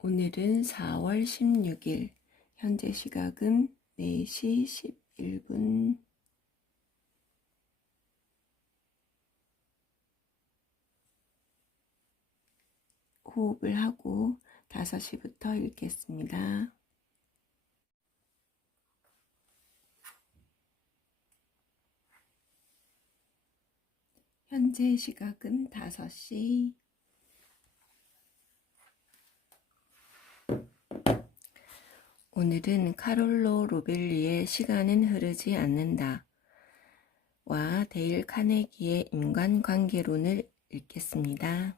오늘은 4월 16일, 현재 시각은 4시 11분. 호흡을 하고 5시부터 읽겠습니다. 현재 시각은 5시. 오늘은 카롤로 로벨리의 시간은 흐르지 않는다 와 데일 카네기의 인간관계론을 읽겠습니다.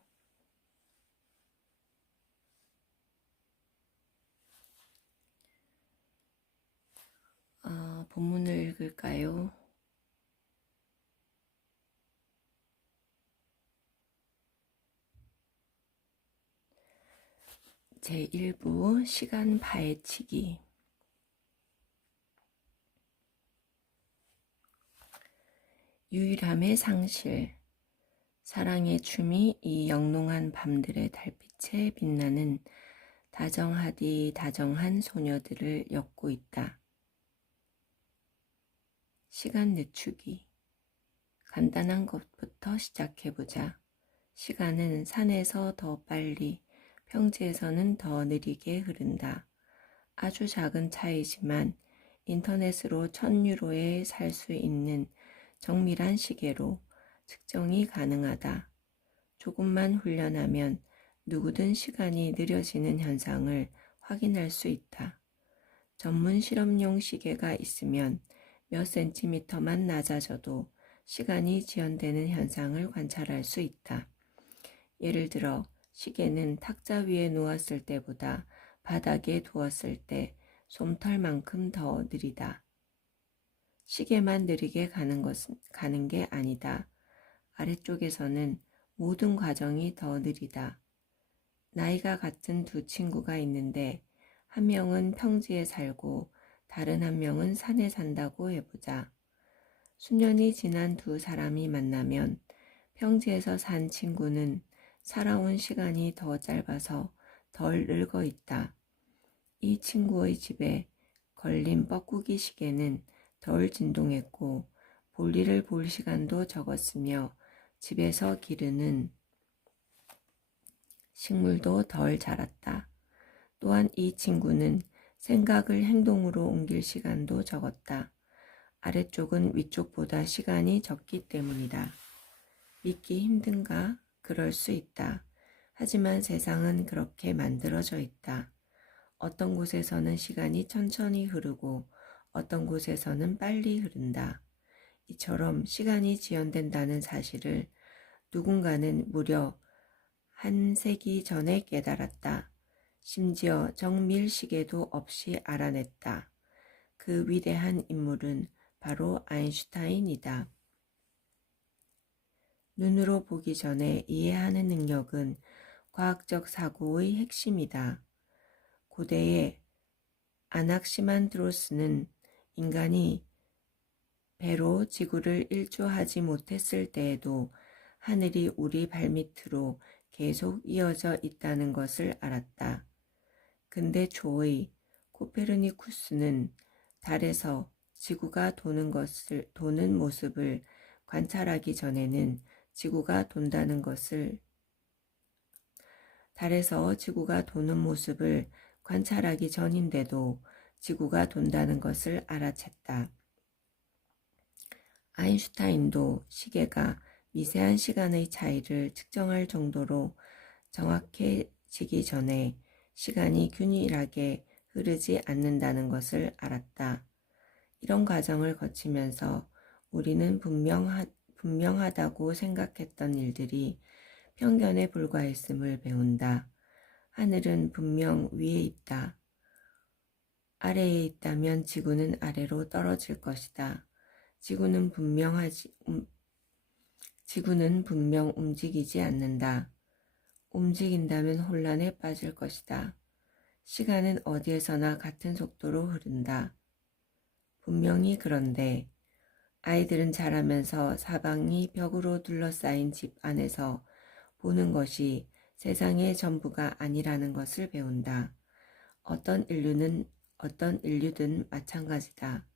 본문을 읽을까요? 제1부 시간 파헤치기. 유일함의 상실. 사랑의 춤이 이 영롱한 밤들의 달빛에 빛나는 다정하디 다정한 소녀들을 엮고 있다. 시간 늦추기. 간단한 것부터 시작해보자. 시간은 산에서 더 빨리, 평지에서는 더 느리게 흐른다. 아주 작은 차이지만 인터넷으로 1000유로에 살 수 있는 정밀한 시계로 측정이 가능하다. 조금만 훈련하면 누구든 시간이 느려지는 현상을 확인할 수 있다. 전문 실험용 시계가 있으면 몇 센티미터만 낮아져도 시간이 지연되는 현상을 관찰할 수 있다. 예를 들어 시계는 탁자 위에 놓았을 때보다 바닥에 두었을 때 솜털만큼 더 느리다. 시계만 느리게 가는 게 아니다. 아래쪽에서는 모든 과정이 더 느리다. 나이가 같은 두 친구가 있는데 한 명은 평지에 살고 다른 한 명은 산에 산다고 해보자. 수년이 지난 두 사람이 만나면 평지에서 산 친구는 살아온 시간이 더 짧아서 덜 늙어 있다. 이 친구의 집에 걸린 뻐꾸기 시계는 덜 진동했고 볼일을 볼 시간도 적었으며 집에서 기르는 식물도 덜 자랐다. 또한 이 친구는 생각을 행동으로 옮길 시간도 적었다. 아래쪽은 위쪽보다 시간이 적기 때문이다. 믿기 힘든가? 그럴 수 있다. 하지만 세상은 그렇게 만들어져 있다. 어떤 곳에서는 시간이 천천히 흐르고 어떤 곳에서는 빨리 흐른다. 이처럼 시간이 지연된다는 사실을 누군가는 무려 한 세기 전에 깨달았다. 심지어 정밀시계도 없이 알아냈다. 그 위대한 인물은 바로 아인슈타인이다. 눈으로 보기 전에 이해하는 능력은 과학적 사고의 핵심이다. 고대의 아낙시만드로스는 인간이 배로 지구를 일주하지 못했을 때에도 하늘이 우리 발밑으로 계속 이어져 있다는 것을 알았다. 근대 초의 코페르니쿠스는 달에서 지구가 도는 모습을 관찰하기 전에는 지구가 돈다는 것을 달에서 지구가 도는 모습을 관찰하기 전인데도 지구가 돈다는 것을 알아챘다. 아인슈타인도 시계가 미세한 시간의 차이를 측정할 정도로 정확해지기 전에 시간이 균일하게 흐르지 않는다는 것을 알았다. 이런 과정을 거치면서 우리는 분명하다고 생각했던 일들이 편견에 불과했음을 배운다. 하늘은 분명 위에 있다. 아래에 있다면 지구는 아래로 떨어질 것이다. 지구는 분명 움직이지 않는다. 움직인다면 혼란에 빠질 것이다. 시간은 어디에서나 같은 속도로 흐른다. 분명히 그런데 아이들은 자라면서 사방이 벽으로 둘러싸인 집 안에서 보는 것이 세상의 전부가 아니라는 것을 배운다. 어떤 인류든 마찬가지다.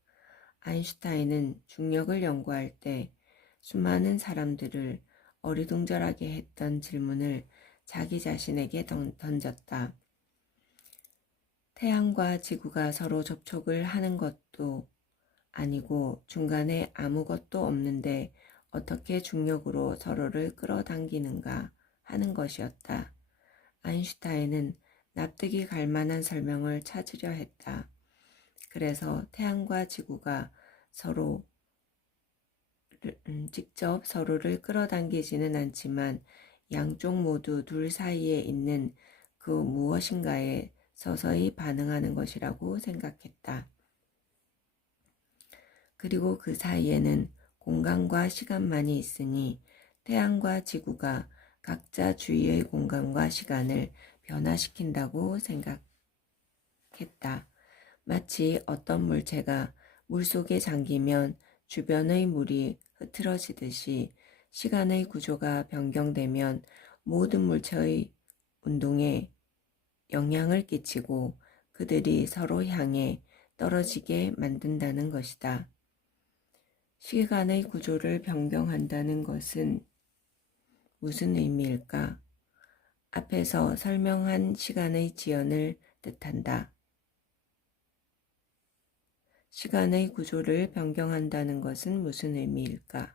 아인슈타인은 중력을 연구할 때 수많은 사람들을 어리둥절하게 했던 질문을 자기 자신에게 던졌다. 태양과 지구가 서로 접촉을 하는 것도 아니고 중간에 아무것도 없는데 어떻게 중력으로 서로를 끌어당기는가 하는 것이었다. 아인슈타인은 납득이 갈 만한 설명을 찾으려 했다. 그래서 태양과 지구가 직접 서로를 끌어당기지는 않지만 양쪽 모두 둘 사이에 있는 그 무엇인가에 서서히 반응하는 것이라고 생각했다. 그리고 그 사이에는 공간과 시간만이 있으니 태양과 지구가 각자 주위의 공간과 시간을 변화시킨다고 생각했다. 마치 어떤 물체가 물속에 잠기면 주변의 물이 흐트러지듯이 시간의 구조가 변경되면 모든 물체의 운동에 영향을 끼치고 그들이 서로 향해 떨어지게 만든다는 것이다. 시간의 구조를 변경한다는 것은 무슨 의미일까? 앞에서 설명한 시간의 지연을 뜻한다. 시간의 구조를 변경한다는 것은 무슨 의미일까?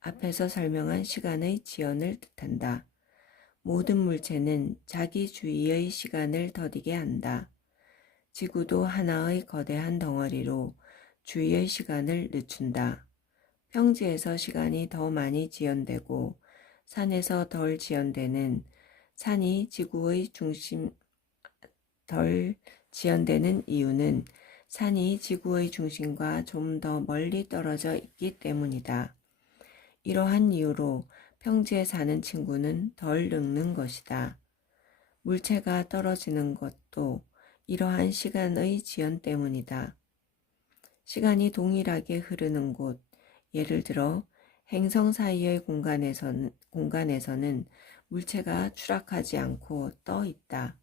앞에서 설명한 시간의 지연을 뜻한다. 모든 물체는 자기 주위의 시간을 더디게 한다. 지구도 하나의 거대한 덩어리로 주위의 시간을 늦춘다. 평지에서 시간이 더 많이 지연되고 산에서 덜 지연되는 산이 지구의 덜 지연되는 이유는 산이 지구의 중심과 좀 더 멀리 떨어져 있기 때문이다. 이러한 이유로 평지에 사는 친구는 덜 늙는 것이다. 물체가 떨어지는 것도 이러한 시간의 지연 때문이다. 시간이 동일하게 흐르는 곳, 예를 들어 행성 사이의 공간에서는 물체가 추락하지 않고 떠 있다.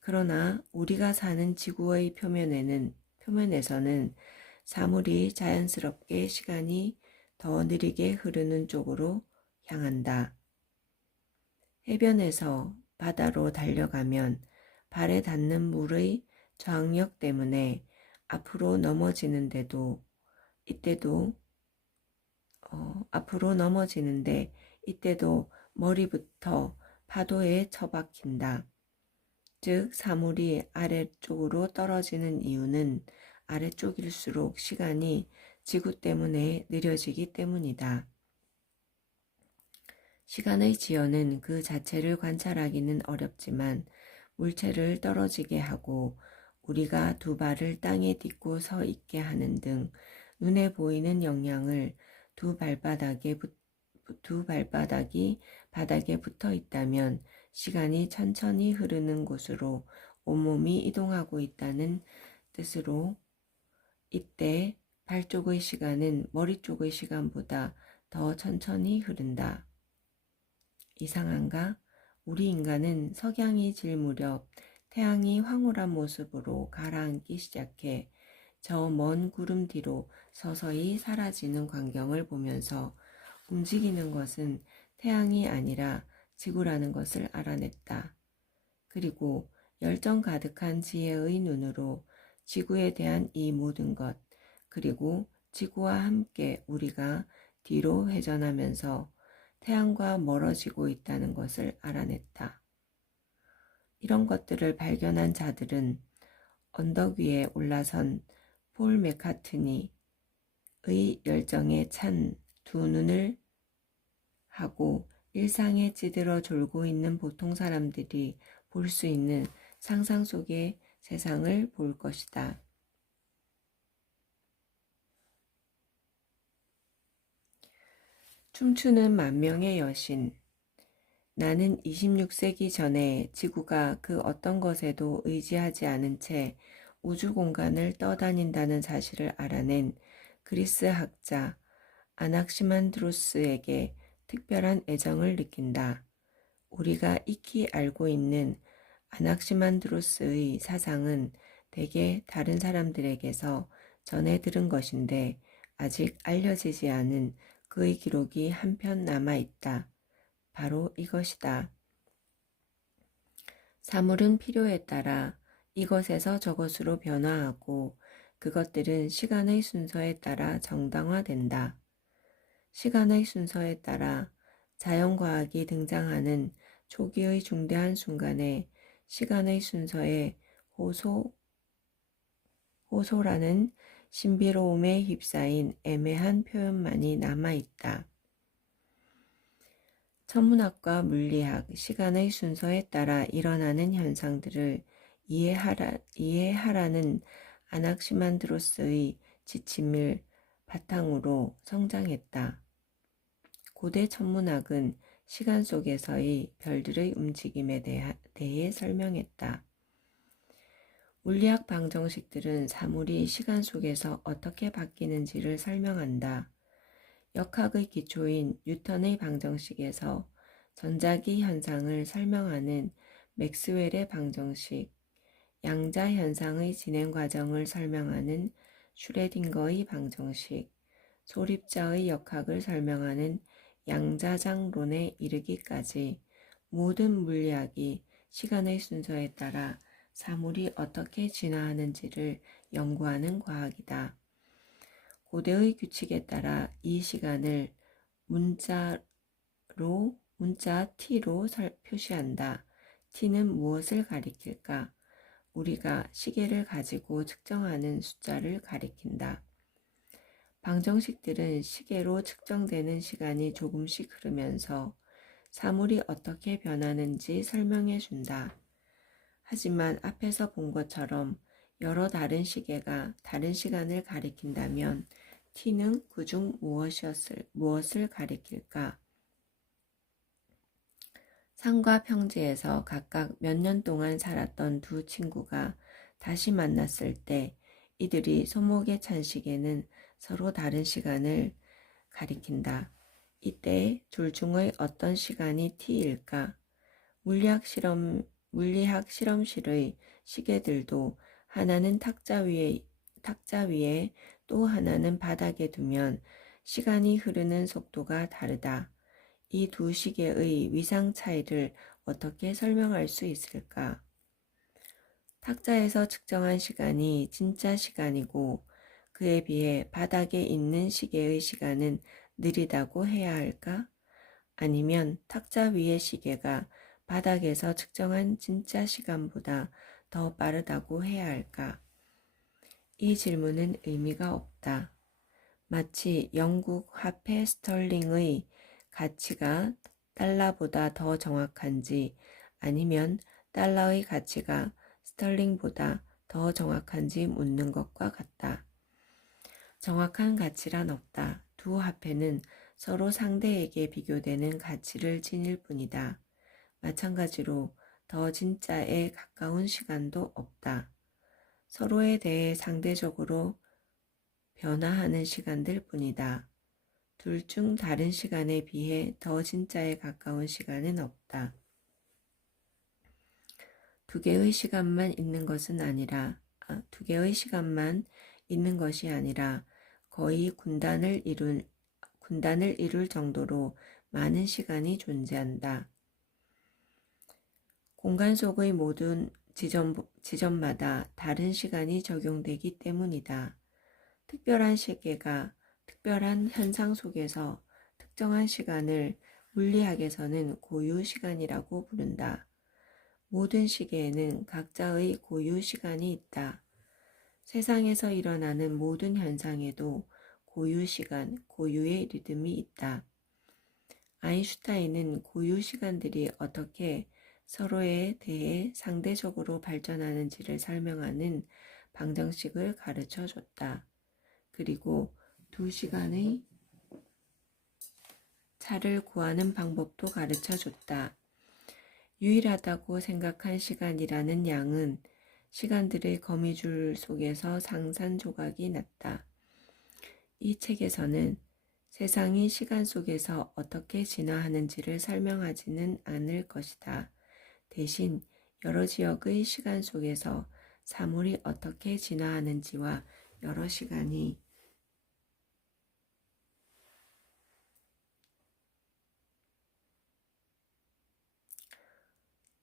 그러나 우리가 사는 지구의 표면에서는 사물이 자연스럽게 시간이 더 느리게 흐르는 쪽으로 향한다. 해변에서 바다로 달려가면 발에 닿는 물의 저항력 때문에 앞으로 넘어지는데 이때도 머리부터 파도에 처박힌다. 즉 사물이 아래쪽으로 떨어지는 이유는 아래쪽일수록 시간이 지구 때문에 느려지기 때문이다. 시간의 지연은 그 자체를 관찰하기는 어렵지만 물체를 떨어지게 하고 우리가 두 발을 땅에 딛고 서 있게 하는 등 눈에 보이는 영향을 두 발바닥이 바닥에 붙어 있다면 시간이 천천히 흐르는 곳으로 온몸이 이동하고 있다는 뜻으로 이때 발 쪽의 시간은 머리 쪽의 시간보다 더 천천히 흐른다. 이상한가? 우리 인간은 석양이 질 무렵 태양이 황홀한 모습으로 가라앉기 시작해 저 먼 구름 뒤로 서서히 사라지는 광경을 보면서 움직이는 것은 태양이 아니라 지구라는 것을 알아냈다. 그리고 열정 가득한 지혜의 눈으로 지구에 대한 이 모든 것, 그리고 지구와 함께 우리가 뒤로 회전하면서 태양과 멀어지고 있다는 것을 알아냈다. 이런 것들을 발견한 자들은 언덕 위에 올라선 폴 맥카트니의 열정에 찬 두 눈을 하고 일상에 찌들어 졸고 있는 보통 사람들이 볼 수 있는 상상 속의 세상을 볼 것이다. 춤추는 만명의 여신. 나는 26세기 전에 지구가 그 어떤 것에도 의지하지 않은 채 우주 공간을 떠다닌다는 사실을 알아낸 그리스 학자 아낙시만드로스에게 특별한 애정을 느낀다. 우리가 익히 알고 있는 아낙시만드로스의 사상은 대개 다른 사람들에게서 전해 들은 것인데 아직 알려지지 않은 그의 기록이 한편 남아있다. 바로 이것이다. 사물은 필요에 따라 이것에서 저것으로 변화하고 그것들은 시간의 순서에 따라 정당화된다. 시간의 순서에 따라 자연과학이 등장하는 초기의 중대한 순간에 시간의 순서에 호소라는 신비로움에 휩싸인 애매한 표현만이 남아있다. 천문학과 물리학, 시간의 순서에 따라 일어나는 현상들을 이해하라는 아낙시만드로스의 지침을 바탕으로 성장했다. 고대 천문학은 시간 속에서의 별들의 움직임에 대해 설명했다. 물리학 방정식들은 사물이 시간 속에서 어떻게 바뀌는지를 설명한다. 역학의 기초인 뉴턴의 방정식에서 전자기 현상을 설명하는 맥스웰의 방정식, 양자 현상의 진행 과정을 설명하는 슈레딩거의 방정식, 소립자의 역학을 설명하는 양자장론에 이르기까지 모든 물리학이 시간의 순서에 따라 사물이 어떻게 진화하는지를 연구하는 과학이다. 고대의 규칙에 따라 이 시간을 문자 t로 표시한다. t는 무엇을 가리킬까? 우리가 시계를 가지고 측정하는 숫자를 가리킨다. 방정식들은 시계로 측정되는 시간이 조금씩 흐르면서 사물이 어떻게 변하는지 설명해 준다. 하지만 앞에서 본 것처럼 여러 다른 시계가 다른 시간을 가리킨다면 t는 그중 무엇을 가리킬까? 상과 평지에서 각각 몇 년 동안 살았던 두 친구가 다시 만났을 때 이들이 손목에 찬 시계는 서로 다른 시간을 가리킨다. 이때 둘 중의 어떤 시간이 t일까? 물리학 실험실의 시계들도 하나는 탁자 위에 또 하나는 바닥에 두면 시간이 흐르는 속도가 다르다. 이 두 시계의 위상 차이를 어떻게 설명할 수 있을까? 탁자에서 측정한 시간이 진짜 시간이고 그에 비해 바닥에 있는 시계의 시간은 느리다고 해야 할까? 아니면 탁자 위의 시계가 바닥에서 측정한 진짜 시간보다 더 빠르다고 해야 할까? 이 질문은 의미가 없다. 마치 영국 화폐 스털링의 가치가 달러보다 더 정확한지 아니면 달러의 가치가 스털링보다 더 정확한지 묻는 것과 같다. 정확한 가치란 없다. 두 화폐는 서로 상대에게 비교되는 가치를 지닐 뿐이다. 마찬가지로 더 진짜에 가까운 시간도 없다. 서로에 대해 상대적으로 변화하는 시간들 뿐이다. 둘 중 다른 시간에 비해 더 진짜에 가까운 시간은 없다. 두 개의 시간만 있는 것이 아니라 거의 군단을 이룰 정도로 많은 시간이 존재한다. 공간 속의 모든 지점마다 다른 시간이 적용되기 때문이다. 특별한 시계가 특별한 현상 속에서 특정한 시간을 물리학에서는 고유 시간이라고 부른다. 모든 시계에는 각자의 고유 시간이 있다. 세상에서 일어나는 모든 현상에도 고유 시간, 고유의 리듬이 있다. 아인슈타인은 고유 시간들이 어떻게 서로에 대해 상대적으로 발전하는지를 설명하는 방정식을 가르쳐 줬다. 그리고 두 시간의 차를 구하는 방법도 가르쳐 줬다. 유일하다고 생각한 시간이라는 양은 시간들의 거미줄 속에서 상산조각이 났다. 이 책에서는 세상이 시간 속에서 어떻게 진화하는지를 설명하지는 않을 것이다. 대신 여러 지역의 시간 속에서 사물이 어떻게 진화하는지와 여러 시간이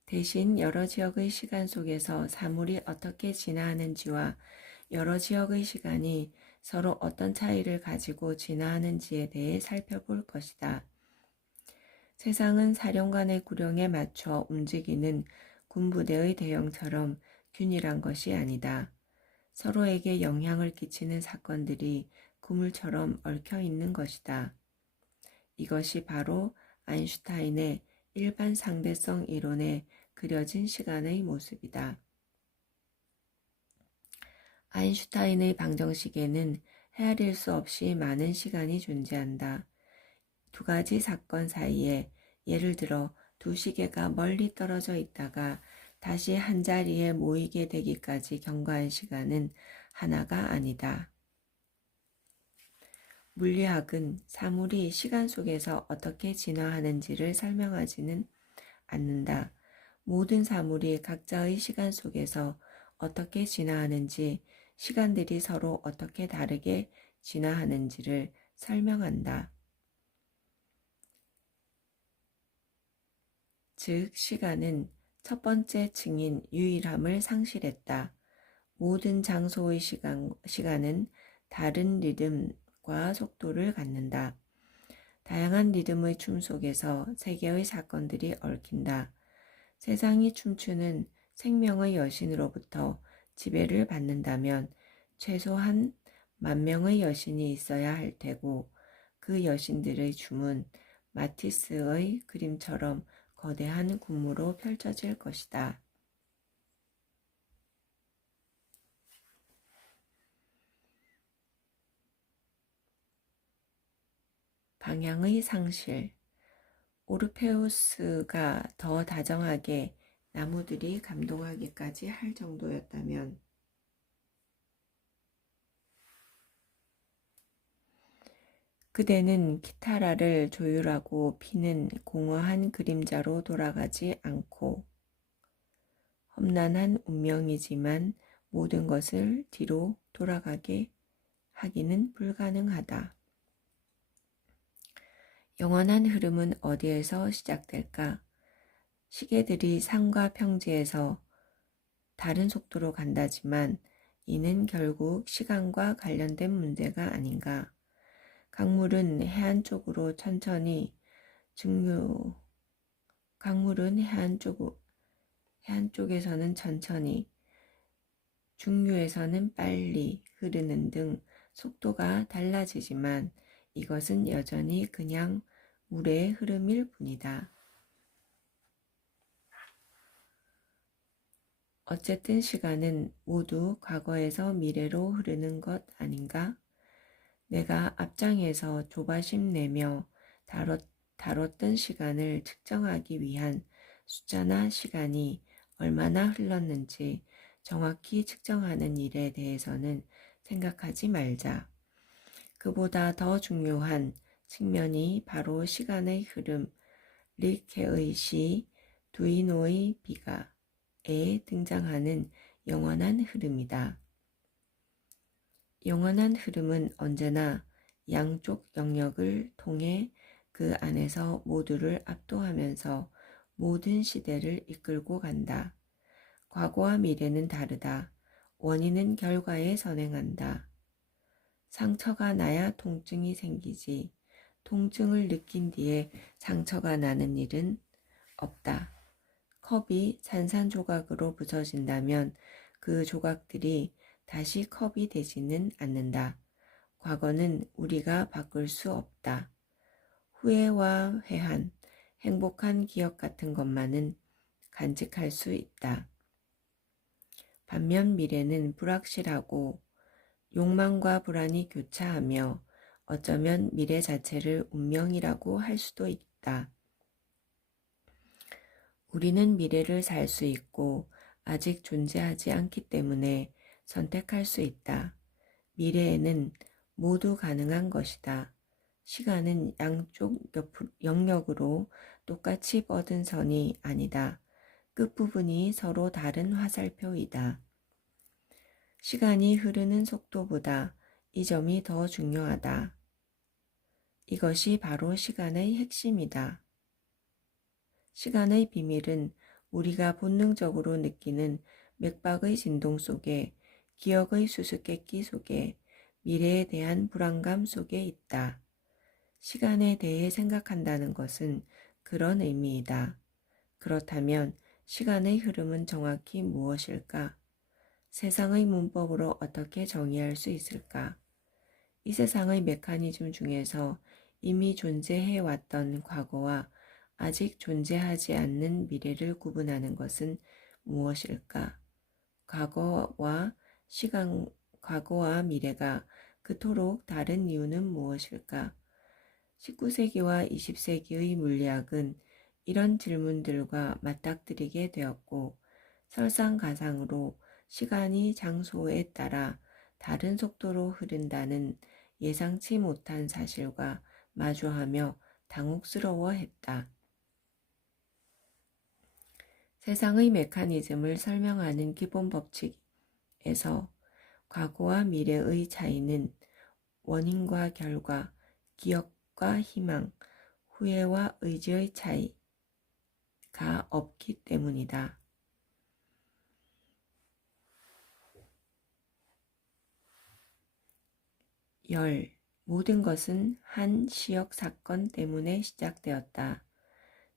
대신 여러 지역의 시간 속에서 사물이 어떻게 진화하는지와 여러 지역의 시간이 서로 어떤 차이를 가지고 진화하는지에 대해 살펴볼 것이다. 세상은 사령관의 구령에 맞춰 움직이는 군부대의 대형처럼 균일한 것이 아니다. 서로에게 영향을 끼치는 사건들이 그물처럼 얽혀 있는 것이다. 이것이 바로 아인슈타인의 일반 상대성 이론에 그려진 시간의 모습이다. 아인슈타인의 방정식에는 헤아릴 수 없이 많은 시간이 존재한다. 두 가지 사건 사이에 예를 들어 두 시계가 멀리 떨어져 있다가 다시 한 자리에 모이게 되기까지 경과한 시간은 하나가 아니다. 물리학은 사물이 시간 속에서 어떻게 진화하는지를 설명하지는 않는다. 모든 사물이 각자의 시간 속에서 어떻게 진화하는지, 시간들이 서로 어떻게 다르게 진화하는지를 설명한다. 즉, 시간은 첫 번째 층인 유일함을 상실했다. 모든 장소의 시간은 다른 리듬과 속도를 갖는다. 다양한 리듬의 춤 속에서 세계의 사건들이 얽힌다. 세상이 춤추는 생명의 여신으로부터 지배를 받는다면 최소한 10,000명의 여신이 있어야 할 테고 그 여신들의 춤은 마티스의 그림처럼 거대한 군무로 펼쳐질 것이다. 방향의 상실. 오르페우스가 더 다정하게 나무들이 감동하기까지 할 정도였다면 그대는 키타라를 조율하고 피는 공허한 그림자로 돌아가지 않고 험난한 운명이지만 모든 것을 뒤로 돌아가게 하기는 불가능하다. 영원한 흐름은 어디에서 시작될까? 시계들이 상과 평지에서 다른 속도로 간다지만 이는 결국 시간과 관련된 문제가 아닌가. 강물은 해안 쪽으로 천천히 강물은 해안 쪽에서는 천천히, 중류에서는 빨리 흐르는 등 속도가 달라지지만 이것은 여전히 그냥 물의 흐름일 뿐이다. 어쨌든 시간은 모두 과거에서 미래로 흐르는 것 아닌가? 내가 앞장에서 조바심 내며 다뤘던 시간을 측정하기 위한 숫자나 시간이 얼마나 흘렀는지 정확히 측정하는 일에 대해서는 생각하지 말자. 그보다 더 중요한 측면이 바로 시간의 흐름, 릴케의 시 두이노의 비가에 등장하는 영원한 흐름이다. 영원한 흐름은 언제나 양쪽 영역을 통해 그 안에서 모두를 압도하면서 모든 시대를 이끌고 간다. 과거와 미래는 다르다. 원인은 결과에 선행한다. 상처가 나야 통증이 생기지. 통증을 느낀 뒤에 상처가 나는 일은 없다. 컵이 산산조각으로 부서진다면 그 조각들이 다시 컵이 되지는 않는다. 과거는 우리가 바꿀 수 없다. 후회와 회한, 행복한 기억 같은 것만은 간직할 수 있다. 반면 미래는 불확실하고 욕망과 불안이 교차하며 어쩌면 미래 자체를 운명이라고 할 수도 있다. 우리는 미래를 살 수 있고 아직 존재하지 않기 때문에 선택할 수 있다. 미래에는 모두 가능한 것이다. 시간은 양쪽 영역으로 똑같이 뻗은 선이 아니다. 끝부분이 서로 다른 화살표이다. 시간이 흐르는 속도보다 이 점이 더 중요하다. 이것이 바로 시간의 핵심이다. 시간의 비밀은 우리가 본능적으로 느끼는 맥박의 진동 속에, 기억의 수수께끼 속에, 미래에 대한 불안감 속에 있다. 시간에 대해 생각한다는 것은 그런 의미이다. 그렇다면 시간의 흐름은 정확히 무엇일까? 세상의 문법으로 어떻게 정의할 수 있을까? 이 세상의 메커니즘 중에서 이미 존재해왔던 과거와 아직 존재하지 않는 미래를 구분하는 것은 무엇일까? 과거와 미래가 그토록 다른 이유는 무엇일까? 19세기와 20세기의 물리학은 이런 질문들과 맞닥뜨리게 되었고, 설상가상으로 시간이 장소에 따라 다른 속도로 흐른다는 예상치 못한 사실과 마주하며 당혹스러워했다. 세상의 메커니즘을 설명하는 기본 법칙에서 과거와 미래의 차이는 원인과 결과, 기억과 희망, 후회와 의지의 차이가 없기 때문이다. 모든 것은 한 시역 사건 때문에 시작되었다.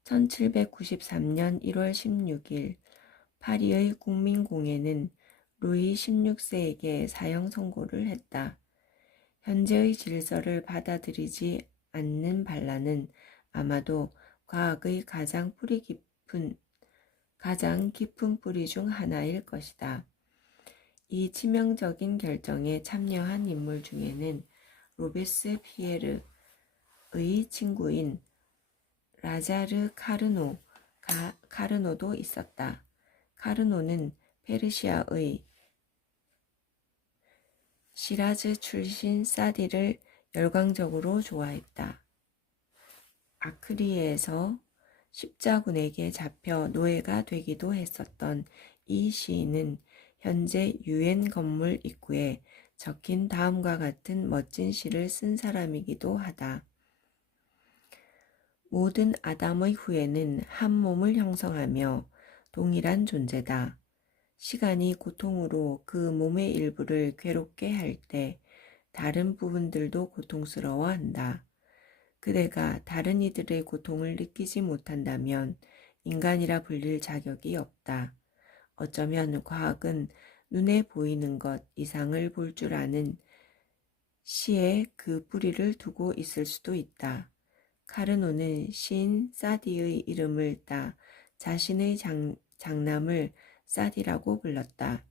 1793년 1월 16일 파리의 국민공회는 루이 16세에게 사형 선고를 했다. 현재의 질서를 받아들이지 않는 반란은 아마도 과학의 가장 깊은 뿌리 중 하나일 것이다. 이 치명적인 결정에 참여한 인물 중에는 로베스피에르의 친구인 라자르 카르노도 있었다. 카르노는 페르시아의 시라즈 출신 사디를 열광적으로 좋아했다. 아크리에서 십자군에게 잡혀 노예가 되기도 했었던 이 시인은 현재 유엔 건물 입구에 적힌 다음과 같은 멋진 시를 쓴 사람이기도 하다. 모든 아담의 후예는 한 몸을 형성하며 동일한 존재다. 시간이 고통으로 그 몸의 일부를 괴롭게 할 때 다른 부분들도 고통스러워한다. 그대가 다른 이들의 고통을 느끼지 못한다면 인간이라 불릴 자격이 없다. 어쩌면 과학은 눈에 보이는 것 이상을 볼 줄 아는 시에 그 뿌리를 두고 있을 수도 있다. 카르노는 시인 사디의 이름을 따 자신의 장남을 사디라고 불렀다.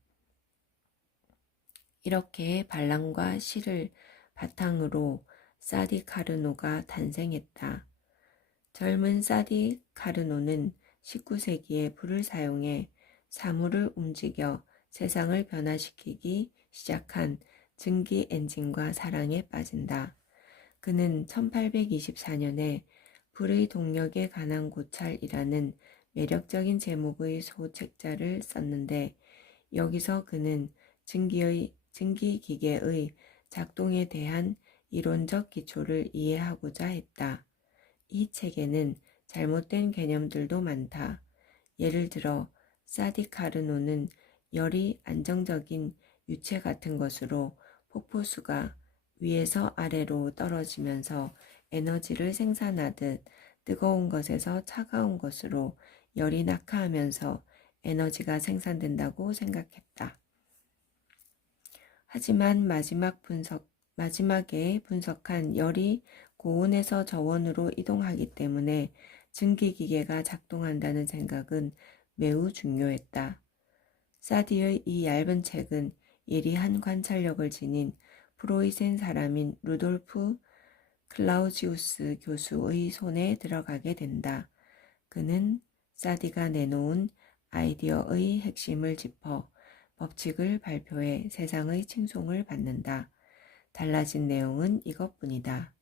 이렇게 반란과 시를 바탕으로 사디 카르노가 탄생했다. 젊은 사디 카르노는 19세기에 불을 사용해 사물을 움직여 세상을 변화시키기 시작한 증기 엔진과 사랑에 빠진다. 그는 1824년에 불의 동력에 관한 고찰이라는 매력적인 제목의 소책자를 썼는데 여기서 그는 증기기계의 작동에 대한 이론적 기초를 이해하고자 했다. 이 책에는 잘못된 개념들도 많다. 예를 들어 사디 카르노는 열이 안정적인 유체 같은 것으로 폭포수가 위에서 아래로 떨어지면서 에너지를 생산하듯 뜨거운 것에서 차가운 것으로 열이 낙하하면서 에너지가 생산된다고 생각했다. 하지만 마지막에 분석한 열이 고온에서 저온으로 이동하기 때문에 증기기계가 작동한다는 생각은 매우 중요했다. 사디의 이 얇은 책은 예리한 관찰력을 지닌 프로이센 사람인 루돌프 클라우지우스 교수의 손에 들어가게 된다. 그는 사디가 내놓은 아이디어의 핵심을 짚어 법칙을 발표해 세상의 칭송을 받는다. 달라진 내용은 이것뿐이다.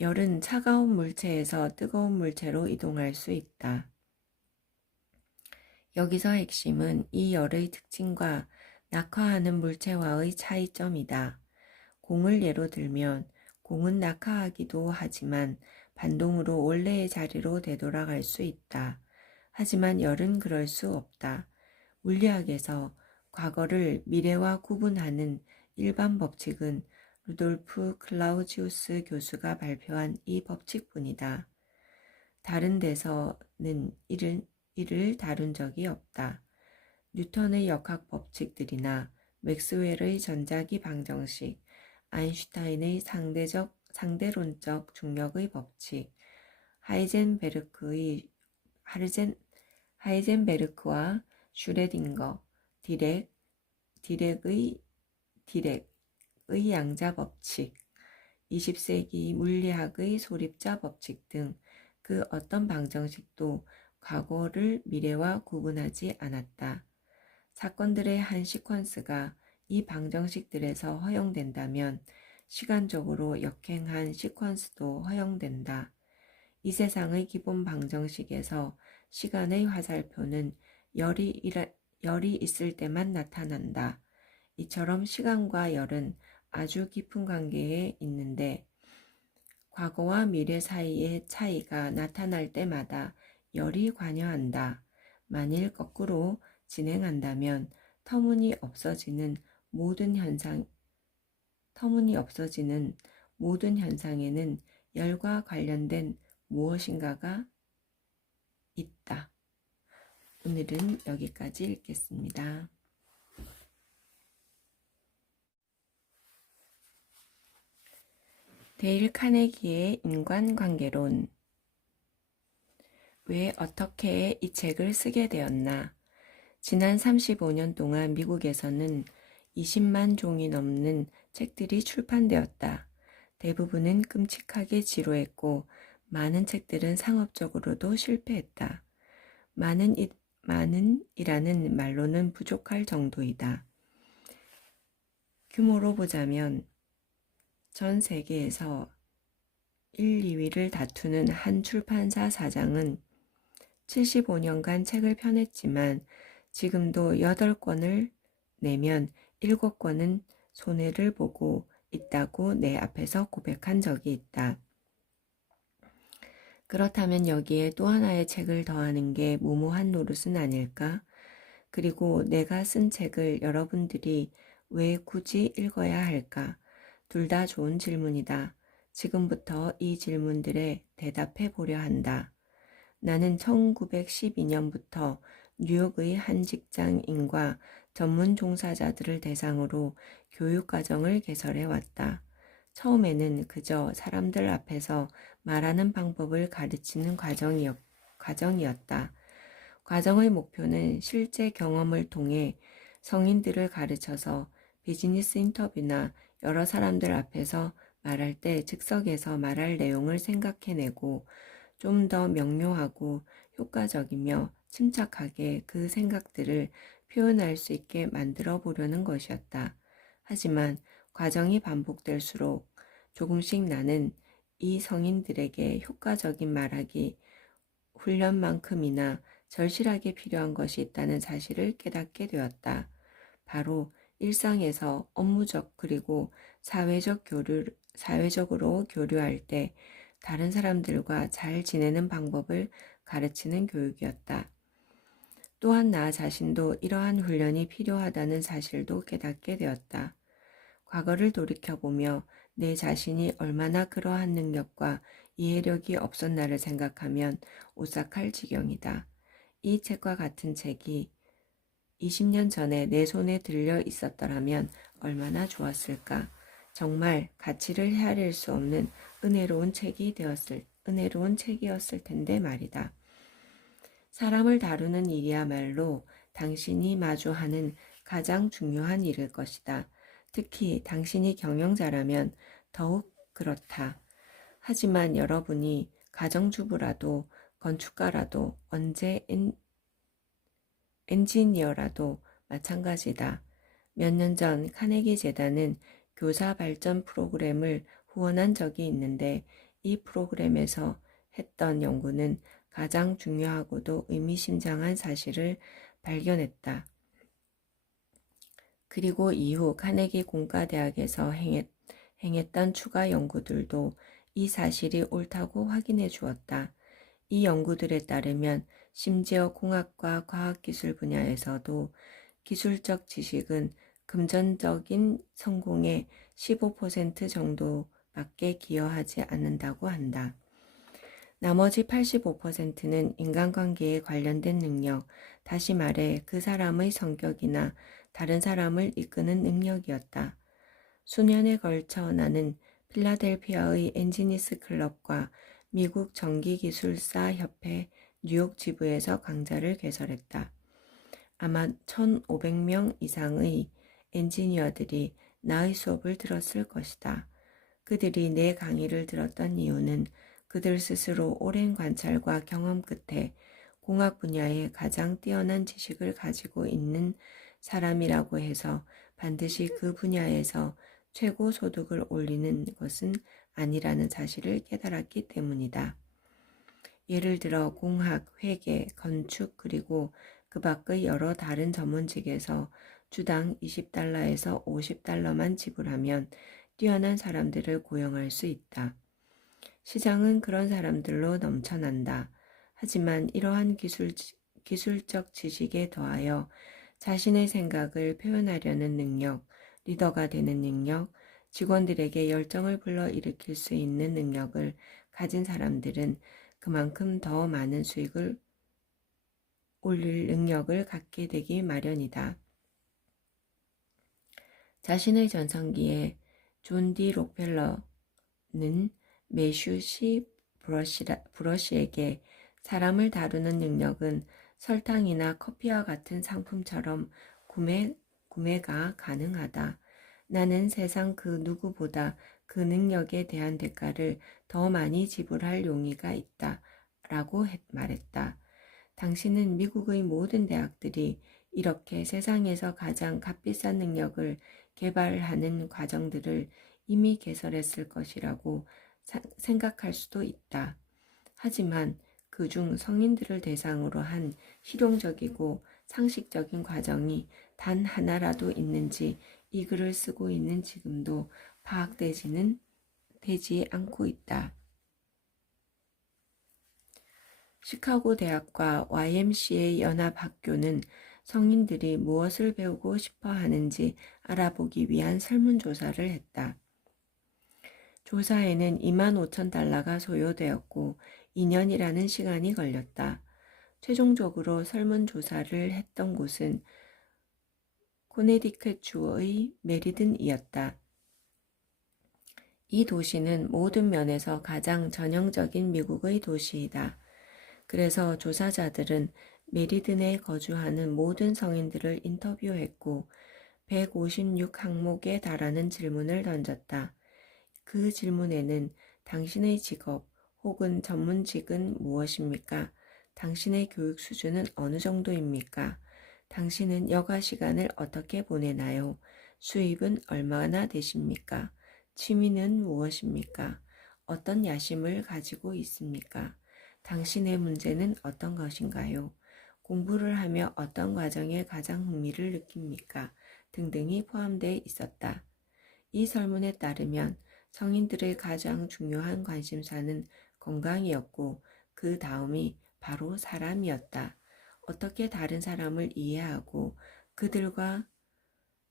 열은 차가운 물체에서 뜨거운 물체로 이동할 수 있다. 여기서 핵심은 이 열의 특징과 낙하하는 물체와의 차이점이다. 공을 예로 들면 공은 낙하하기도 하지만 반동으로 원래의 자리로 되돌아갈 수 있다. 하지만 열은 그럴 수 없다. 물리학에서 과거를 미래와 구분하는 일반 법칙은 루돌프 클라우지우스 교수가 발표한 이 법칙뿐이다. 다른 데서는 이를 다룬 적이 없다. 뉴턴의 역학 법칙들이나 맥스웰의 전자기 방정식, 아인슈타인의 상대론적 중력의 법칙, 하이젠베르크와 슈레딩거, 디렉의 양자 법칙, 20세기 물리학의 소립자 법칙 등 그 어떤 방정식도 과거를 미래와 구분하지 않았다. 사건들의 한 시퀀스가 이 방정식들에서 허용된다면 시간적으로 역행한 시퀀스도 허용된다. 이 세상의 기본 방정식에서 시간의 화살표는 열이 있을 때만 나타난다. 이처럼 시간과 열은 아주 깊은 관계에 있는데 과거와 미래 사이의 차이가 나타날 때마다 열이 관여한다. 만일 거꾸로 진행한다면 터무니없어지는 모든 현상에는 열과 관련된 무엇인가가 있다. 오늘은 여기까지 읽겠습니다. 데일 카네기의 인간관계론. 왜 어떻게 이 책을 쓰게 되었나? 지난 35년 동안 미국에서는 20만 종이 넘는 책들이 출판되었다. 대부분은 끔찍하게 지루했고 많은 책들은 상업적으로도 실패했다. 많은이라는 말로는 부족할 정도이다. 규모로 보자면 전 세계에서 1, 2위를 다투는 한 출판사 사장은 75년간 책을 펴냈지만 지금도 8권을 내면 7권은 손해를 보고 있다고 내 앞에서 고백한 적이 있다. 그렇다면 여기에 또 하나의 책을 더하는 게 무모한 노릇은 아닐까? 그리고 내가 쓴 책을 여러분들이 왜 굳이 읽어야 할까? 둘 다 좋은 질문이다. 지금부터 이 질문들에 대답해 보려 한다. 나는 1912년부터 뉴욕의 한 직장인과 전문 종사자들을 대상으로 교육과정을 개설해 왔다. 처음에는 그저 사람들 앞에서 말하는 방법을 가르치는 과정이었다. 과정의 목표는 실제 경험을 통해 성인들을 가르쳐서 비즈니스 인터뷰나 여러 사람들 앞에서 말할 때 즉석에서 말할 내용을 생각해내고 좀 더 명료하고 효과적이며 침착하게 그 생각들을 표현할 수 있게 만들어 보려는 것이었다. 하지만 과정이 반복될수록 조금씩 나는 이 성인들에게 효과적인 말하기 훈련만큼이나 절실하게 필요한 것이 있다는 사실을 깨닫게 되었다. 바로 일상에서 업무적 그리고 사회적으로 교류할 때 다른 사람들과 잘 지내는 방법을 가르치는 교육이었다. 또한 나 자신도 이러한 훈련이 필요하다는 사실도 깨닫게 되었다. 과거를 돌이켜보며 내 자신이 얼마나 그러한 능력과 이해력이 없었나를 생각하면 오싹할 지경이다. 이 책과 같은 책이 20년 전에 내 손에 들려 있었더라면 얼마나 좋았을까. 정말 가치를 헤아릴 수 없는 은혜로운 책이었을 텐데 말이다. 사람을 다루는 일이야말로 당신이 마주하는 가장 중요한 일일 것이다. 특히 당신이 경영자라면 더욱 그렇다. 하지만 여러분이 가정주부라도 건축가라도 언제 엔지니어라도 마찬가지다. 몇 년 전 카네기 재단은 교사 발전 프로그램을 후원한 적이 있는데 이 프로그램에서 했던 연구는 가장 중요하고도 의미심장한 사실을 발견했다. 그리고 이후 카네기 공과대학에서 행했던 추가 연구들도 이 사실이 옳다고 확인해 주었다. 이 연구들에 따르면 심지어 공학과 과학기술 분야에서도 기술적 지식은 금전적인 성공의 15% 정도밖에 기여하지 않는다고 한다. 나머지 85%는 인간관계에 관련된 능력, 다시 말해 그 사람의 성격이나 다른 사람을 이끄는 능력이었다. 수년에 걸쳐 나는 필라델피아의 엔지니스 클럽과 미국 전기기술사 협회 뉴욕 지부에서 강좌를 개설했다. 아마 1,500명 이상의 엔지니어들이 나의 수업을 들었을 것이다. 그들이 내 강의를 들었던 이유는 그들 스스로 오랜 관찰과 경험 끝에 공학 분야에 가장 뛰어난 지식을 가지고 있는 사람이라고 해서 반드시 그 분야에서 최고 소득을 올리는 것은 아니라는 사실을 깨달았기 때문이다. 예를 들어 공학, 회계, 건축 그리고 그 밖의 여러 다른 전문직에서 주당 $20에서 $50만 지불하면 뛰어난 사람들을 고용할 수 있다. 시장은 그런 사람들로 넘쳐난다. 하지만 이러한 기술적 지식에 더하여 자신의 생각을 표현하려는 능력, 리더가 되는 능력, 직원들에게 열정을 불러일으킬 수 있는 능력을 가진 사람들은 그만큼 더 많은 수익을 올릴 능력을 갖게 되기 마련이다. 자신의 전성기에 존 디 록펠러는 매슈 시 브러시에게 사람을 다루는 능력은 설탕이나 커피와 같은 상품처럼 구매가 가능하다. 나는 세상 그 누구보다 그 능력에 대한 대가를 더 많이 지불할 용의가 있다. 라고 말했다. 당신은 미국의 모든 대학들이 이렇게 세상에서 가장 값비싼 능력을 개발하는 과정들을 이미 개설했을 것이라고 생각할 수도 있다. 하지만 그중 성인들을 대상으로 한 실용적이고 상식적인 과정이 단 하나라도 있는지 이 글을 쓰고 있는 지금도 되지 않고 있다. 시카고 대학과 YMCA 연합학교는 성인들이 무엇을 배우고 싶어 하는지 알아보기 위한 설문조사를 했다. 조사에는 $25,000가 소요되었고 2년이라는 시간이 걸렸다. 최종적으로 설문조사를 했던 곳은 코네티컷주의 메리든이었다. 이 도시는 모든 면에서 가장 전형적인 미국의 도시이다. 그래서 조사자들은 메리든에 거주하는 모든 성인들을 인터뷰했고 156항목에 달하는 질문을 던졌다. 그 질문에는 당신의 직업 혹은 전문직은 무엇입니까? 당신의 교육 수준은 어느 정도입니까? 당신은 여가 시간을 어떻게 보내나요? 수입은 얼마나 되십니까? 취미는 무엇입니까? 어떤 야심을 가지고 있습니까? 당신의 문제는 어떤 것인가요? 공부를 하며 어떤 과정에 가장 흥미를 느낍니까? 등등이 포함되어 있었다. 이 설문에 따르면 성인들의 가장 중요한 관심사는 건강이었고 그 다음이 바로 사람이었다. 어떻게 다른 사람을 이해하고 그들과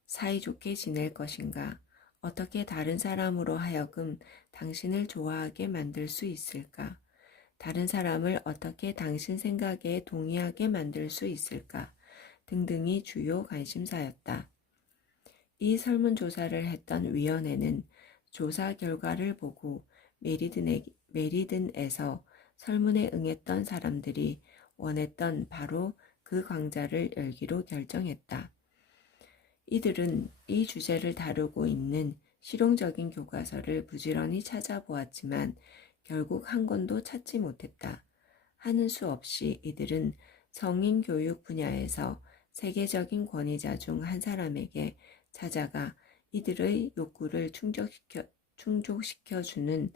사이좋게 지낼 것인가? 어떻게 다른 사람으로 하여금 당신을 좋아하게 만들 수 있을까? 다른 사람을 어떻게 당신 생각에 동의하게 만들 수 있을까? 등등이 주요 관심사였다. 이 설문조사를 했던 위원회는 조사 결과를 보고 메리든에서 설문에 응했던 사람들이 원했던 바로 그 강좌를 열기로 결정했다. 이들은 이 주제를 다루고 있는 실용적인 교과서를 부지런히 찾아보았지만 결국 한 권도 찾지 못했다. 하는 수 없이 이들은 성인 교육 분야에서 세계적인 권위자 중 한 사람에게 찾아가 이들의 욕구를 충족시켜주는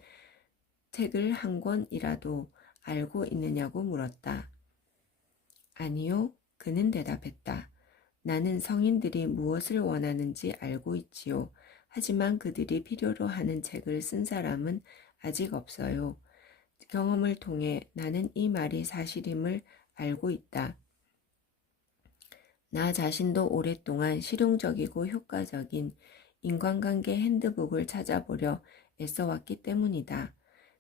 책을 한 권이라도 알고 있느냐고 물었다. 아니요, 그는 대답했다. 나는 성인들이 무엇을 원하는지 알고 있지요. 하지만 그들이 필요로 하는 책을 쓴 사람은 아직 없어요. 경험을 통해 나는 이 말이 사실임을 알고 있다. 나 자신도 오랫동안 실용적이고 효과적인 인간관계 핸드북을 찾아보려 애써왔기 때문이다.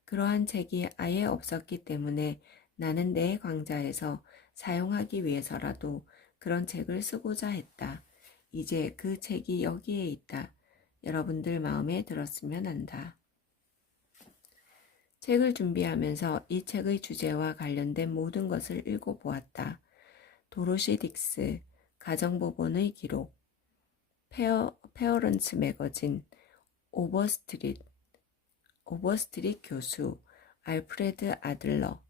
그러한 책이 아예 없었기 때문에 나는 내 강좌에서 사용하기 위해서라도 그런 책을 쓰고자 했다. 이제 그 책이 여기에 있다. 여러분들 마음에 들었으면 한다. 책을 준비하면서 이 책의 주제와 관련된 모든 것을 읽어보았다. 도로시 딕스, 가정법원의 기록, 페어런츠 매거진, 오버스트릿 교수, 알프레드 아들러,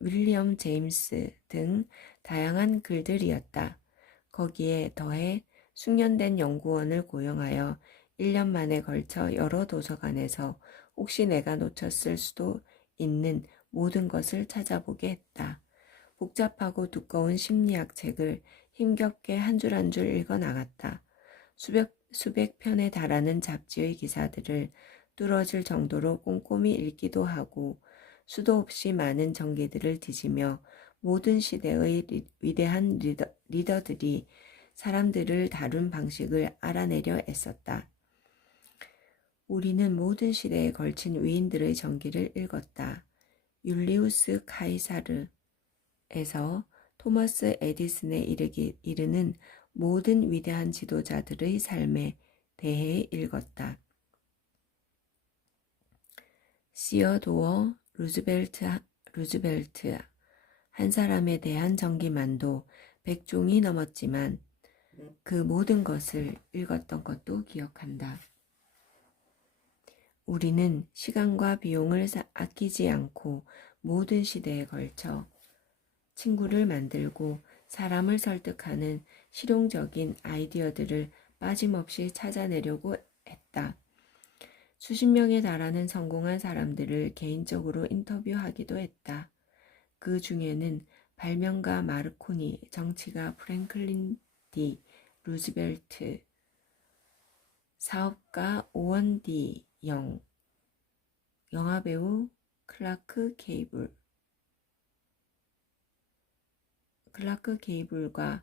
윌리엄 제임스 등 다양한 글들이었다. 거기에 더해 숙련된 연구원을 고용하여 1년 만에 걸쳐 여러 도서관에서 혹시 내가 놓쳤을 수도 있는 모든 것을 찾아보게 했다. 복잡하고 두꺼운 심리학 책을 힘겹게 한 줄 한 줄 읽어 나갔다. 수백 편에 달하는 잡지의 기사들을 뚫어질 정도로 꼼꼼히 읽기도 하고 수도 없이 많은 전기들을 뒤지며 모든 시대의 위대한 리더들이 사람들을 다룬 방식을 알아내려 애썼다. 우리는 모든 시대에 걸친 위인들의 전기를 읽었다. 율리우스 카이사르에서 토머스 에디슨에 이르는 모든 위대한 지도자들의 삶에 대해 읽었다. 시어도어 루즈벨트 한 사람에 대한 전기만도 100종이 넘었지만 그 모든 것을 읽었던 것도 기억한다. 우리는 시간과 비용을 아끼지 않고 모든 시대에 걸쳐 친구를 만들고 사람을 설득하는 실용적인 아이디어들을 빠짐없이 찾아내려고 했다. 수십 명에 달하는 성공한 사람들을 개인적으로 인터뷰하기도 했다. 그 중에는 발명가 마르코니, 정치가 프랭클린 D. 루즈벨트, 사업가 오원 D. 영, 영화배우 클라크 게이블과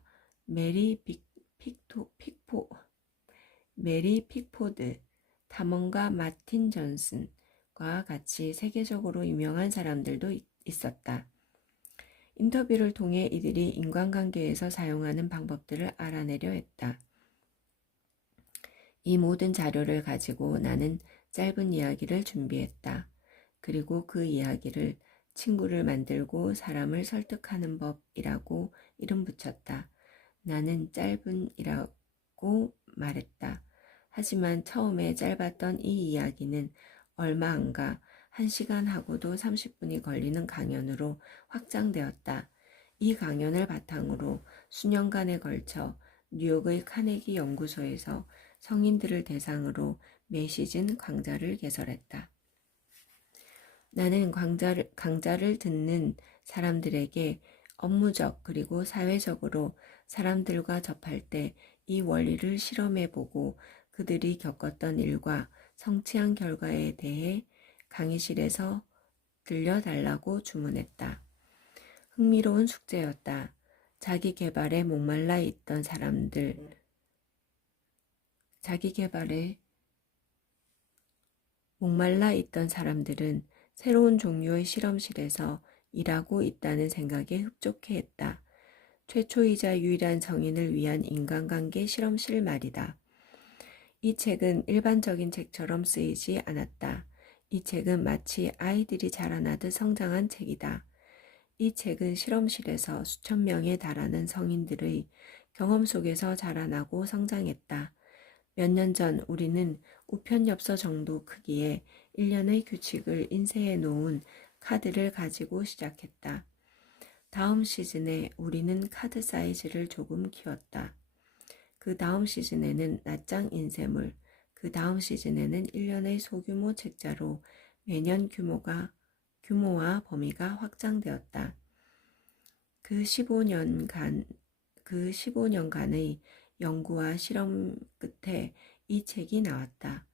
메리 픽포드, 탐험가 마틴 존슨과 같이 세계적으로 유명한 사람들도 있었다. 인터뷰를 통해 이들이 인간관계에서 사용하는 방법들을 알아내려 했다. 이 모든 자료를 가지고 나는 짧은 이야기를 준비했다. 그리고 그 이야기를 친구를 만들고 사람을 설득하는 법이라고 이름 붙였다. 나는 짧은이라고 말했다. 하지만 처음에 짧았던 이 이야기는 얼마 안 가 1시간 하고도 30분이 걸리는 강연으로 확장되었다. 이 강연을 바탕으로 수년간에 걸쳐 뉴욕의 카네기 연구소에서 성인들을 대상으로 매 시즌 강좌를 개설했다. 나는 강좌를 듣는 사람들에게 업무적 그리고 사회적으로 사람들과 접할 때 이 원리를 실험해보고 그들이 겪었던 일과 성취한 결과에 대해 강의실에서 들려달라고 주문했다. 흥미로운 숙제였다. 자기 개발에 목말라 있던 사람들은 새로운 종류의 실험실에서 일하고 있다는 생각에 흡족해했다. 최초이자 유일한 성인을 위한 인간관계 실험실 말이다. 이 책은 일반적인 책처럼 쓰이지 않았다. 이 책은 마치 아이들이 자라나듯 성장한 책이다. 이 책은 실험실에서 수천 명에 달하는 성인들의 경험 속에서 자라나고 성장했다. 몇 년 전 우리는 우편엽서 정도 크기의 1년의 규칙을 인쇄해 놓은 카드를 가지고 시작했다. 다음 시즌에 우리는 카드 사이즈를 조금 키웠다. 그 다음 시즌에는 낱장 인쇄물, 그 그 다음 시즌에는 1년의 소규모 책자로 매년 규모와 범위가 확장되었다. 그 15년간의 연구와 실험 끝에 이 책이 나왔다.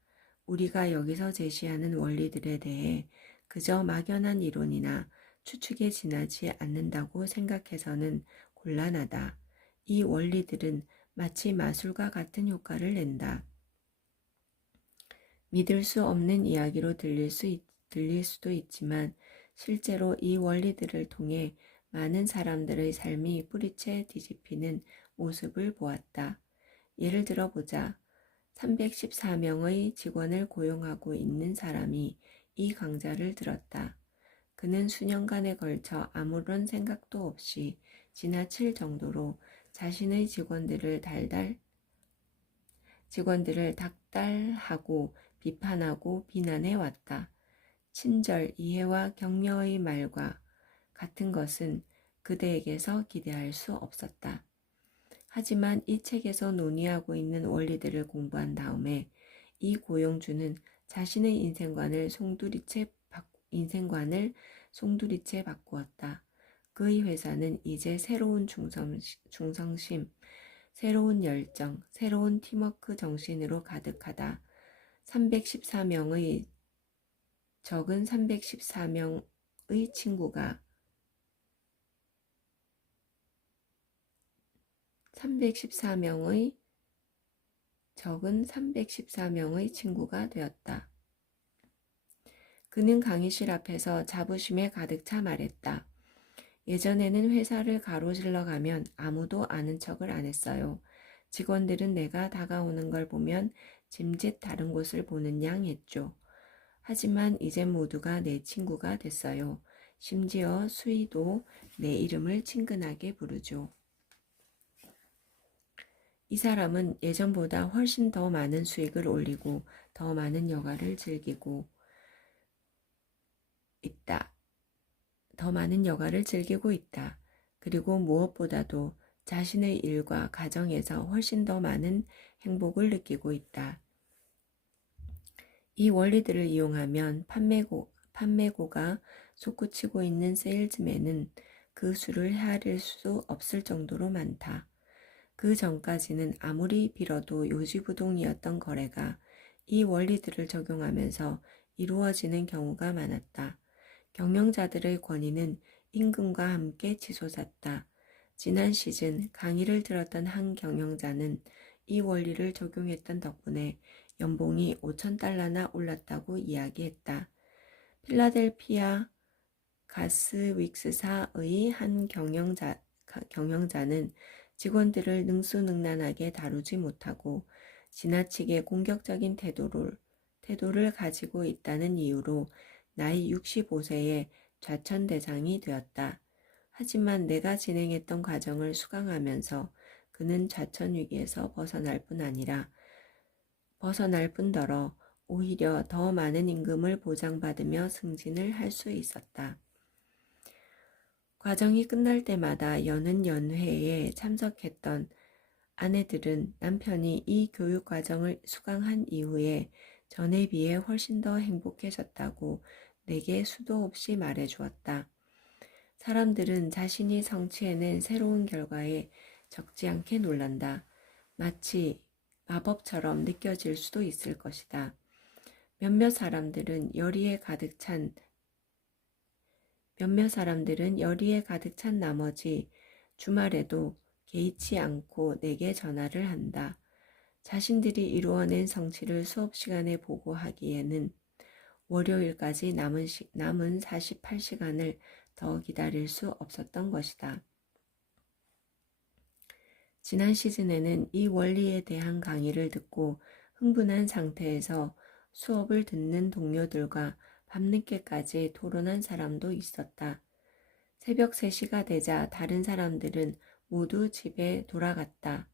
우리가 여기서 제시하는 원리들에 대해 그저 막연한 이론이나 추측에 지나지 않는다고 생각해서는 곤란하다. 이 원리들은 마치 마술과 같은 효과를 낸다. 믿을 수 없는 이야기로 들릴 수도 있지만 실제로 이 원리들을 통해 많은 사람들의 삶이 뿌리채 뒤집히는 모습을 보았다. 예를 들어 보자. 314명의 직원을 고용하고 있는 사람이 이 강좌를 들었다. 그는 수년간에 걸쳐 아무런 생각도 없이 지나칠 정도로 자신의 직원들을 닥달하고 비판하고 비난해 왔다. 친절, 이해와 격려의 말과 같은 것은 그대에게서 기대할 수 없었다. 하지만 이 책에서 논의하고 있는 원리들을 공부한 다음에 이 고용주는 자신의 인생관을 송두리째 바꾸었다. 그의 회사는 이제 새로운 충성심, 새로운 열정, 새로운 팀워크 정신으로 가득하다. 314명의 적은 314명의 친구가 314명의 적은 314명의 친구가 되었다. 그는 강의실 앞에서 자부심에 가득 차 말했다. 예전에는 회사를 가로질러 가면 아무도 아는 척을 안 했어요. 직원들은 내가 다가오는 걸 보면 짐짓 다른 곳을 보는 양 했죠. 하지만 이젠 모두가 내 친구가 됐어요. 심지어 수희도 내 이름을 친근하게 부르죠. 이 사람은 예전보다 훨씬 더 많은 수익을 올리고 더 많은 여가를 즐기고 있다. 그리고 무엇보다도 자신의 일과 가정에서 훨씬 더 많은 행복을 느끼고 있다. 이 원리들을 이용하면 판매고가 솟구치고 있는 세일즈맨은 그 수를 헤아릴 수 없을 정도로 많다. 그 전까지는 아무리 빌어도 요지부동이었던 거래가 이 원리들을 적용하면서 이루어지는 경우가 많았다. 경영자들의 권위는 임금과 함께 치솟았다. 지난 시즌 강의를 들었던 한 경영자는 이 원리를 적용했던 덕분에 연봉이 $5,000나 올랐다고 이야기했다. 필라델피아 가스윅스사의 한 경영자는 직원들을 능수능란하게 다루지 못하고 지나치게 공격적인 태도를 가지고 있다는 이유로 나이 65세에 좌천대상이 되었다. 하지만 내가 진행했던 과정을 수강하면서 그는 좌천 위기에서 벗어날 뿐더러 오히려 더 많은 임금을 보장받으며 승진을 할 수 있었다. 과정이 끝날 때마다 여는 연회에 참석했던 아내들은 남편이 이 교육 과정을 수강한 이후에 전에 비해 훨씬 더 행복해졌다고 내게 수도 없이 말해주었다. 사람들은 자신이 성취해낸 새로운 결과에 적지 않게 놀란다. 마치 마법처럼 느껴질 수도 있을 것이다. 몇몇 사람들은 열의에 가득 찬 나머지 주말에도 개의치 않고 내게 전화를 한다. 자신들이 이루어낸 성취를 수업 시간에 보고하기에는 월요일까지 남은 48시간을 더 기다릴 수 없었던 것이다. 지난 시즌에는 이 원리에 대한 강의를 듣고 흥분한 상태에서 수업을 듣는 동료들과 밤늦게까지 토론한 사람도 있었다. 새벽 3시가 되자 다른 사람들은 모두 집에 돌아갔다.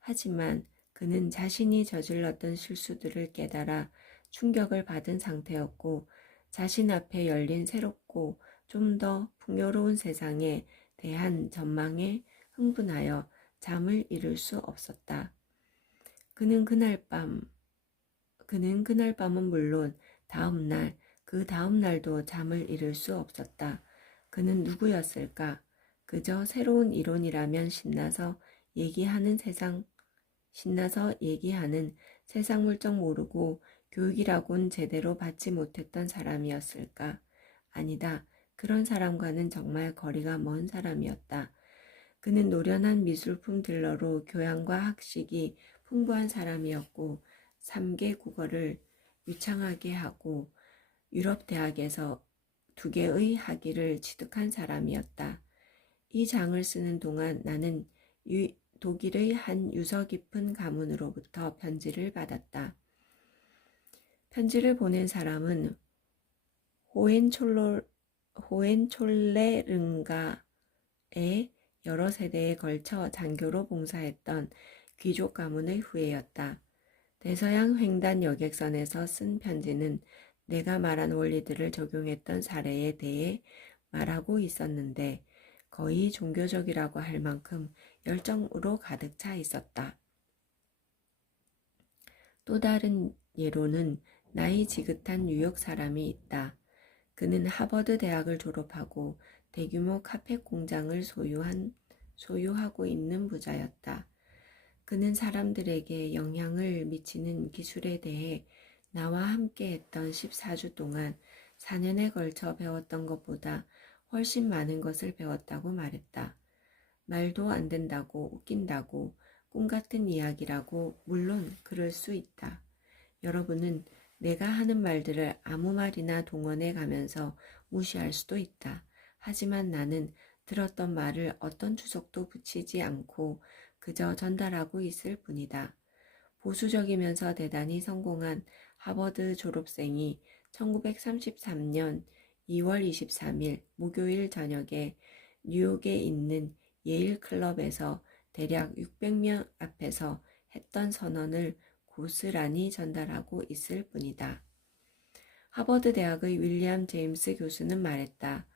하지만 그는 자신이 저질렀던 실수들을 깨달아 충격을 받은 상태였고 자신 앞에 열린 새롭고 좀 더 풍요로운 세상에 대한 전망에 흥분하여 잠을 이룰 수 없었다. 그는 그는 그날 밤은 물론 다음 날, 그 다음 날도 잠을 이룰 수 없었다. 그는 누구였을까? 그저 새로운 이론이라면 신나서 얘기하는 세상 물정 모르고 교육이라곤 제대로 받지 못했던 사람이었을까? 아니다. 그런 사람과는 정말 거리가 먼 사람이었다. 그는 노련한 미술품 딜러로 교양과 학식이 풍부한 사람이었고 3개 국어를 유창하게 하고 유럽 대학에서 2개의 학위를 취득한 사람이었다. 이 장을 쓰는 동안 나는 독일의 한 유서 깊은 가문으로부터 편지를 받았다. 편지를 보낸 사람은 호헨촐레른가의 여러 세대에 걸쳐 장교로 봉사했던 귀족 가문의 후예였다. 대서양 횡단 여객선에서 쓴 편지는 내가 말한 원리들을 적용했던 사례에 대해 말하고 있었는데 거의 종교적이라고 할 만큼 열정으로 가득 차 있었다. 또 다른 예로는 나이 지긋한 뉴욕 사람이 있다. 그는 하버드 대학을 졸업하고 대규모 카펫 공장을 소유하고 있는 부자였다. 그는 사람들에게 영향을 미치는 기술에 대해 나와 함께 했던 14주 동안 4년에 걸쳐 배웠던 것보다 훨씬 많은 것을 배웠다고 말했다. 말도 안 된다고 웃긴다고 꿈 같은 이야기라고 물론 그럴 수 있다. 여러분은 내가 하는 말들을 아무 말이나 동원해 가면서 무시할 수도 있다. 하지만 나는 들었던 말을 어떤 주석도 붙이지 않고 그저 전달하고 있을 뿐이다. 보수적이면서 대단히 성공한 하버드 졸업생이 1933년 2월 23일 목요일 저녁에 뉴욕에 있는 예일 클럽에서 대략 600명 앞에서 했던 선언을 고스란히 전달하고 있을 뿐이다. 하버드 대학의 윌리엄 제임스 교수는 말했다.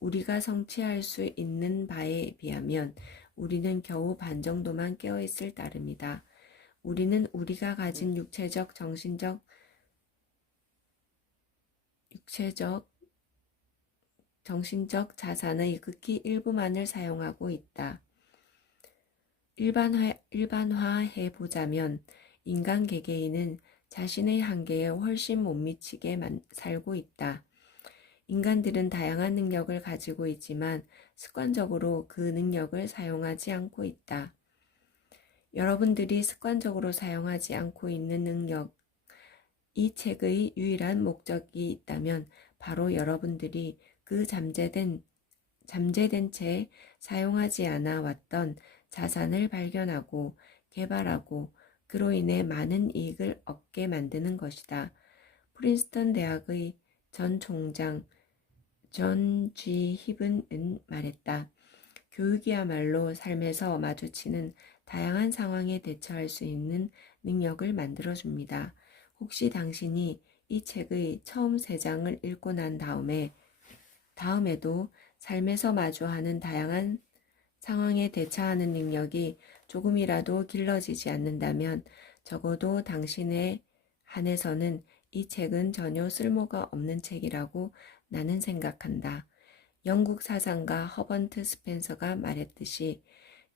우리가 성취할 수 있는 바에 비하면 우리는 겨우 반 정도만 깨어있을 따름이다. 우리는 우리가 가진 육체적, 정신적 자산의 극히 일부만을 사용하고 있다. 일반화해 보자면 인간 개개인은 자신의 한계에 훨씬 못 미치게 살고 있다. 인간들은 다양한 능력을 가지고 있지만 습관적으로 그 능력을 사용하지 않고 있다. 여러분들이 습관적으로 사용하지 않고 있는 능력, 이 책의 유일한 목적이 있다면 바로 여러분들이 그 잠재된 채 사용하지 않아 왔던 자산을 발견하고 개발하고 그로 인해 많은 이익을 얻게 만드는 것이다. 프린스턴 대학의 전 총장 존 G. 히븐은 말했다. 교육이야말로 삶에서 마주치는 다양한 상황에 대처할 수 있는 능력을 만들어줍니다. 혹시 당신이 이 책의 처음 3장을 읽고 난 다음에도 삶에서 마주하는 다양한 상황에 대처하는 능력이 조금이라도 길러지지 않는다면 적어도 당신에 한해서는 이 책은 전혀 쓸모가 없는 책이라고 나는 생각한다. 영국 사상가 허번트 스펜서가 말했듯이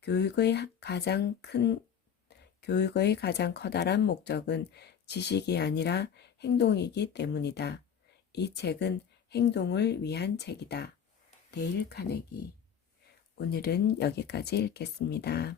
교육의 가장 커다란 목적은 지식이 아니라 행동이기 때문이다. 이 책은 행동을 위한 책이다. 데일 카네기. 오늘은 여기까지 읽겠습니다.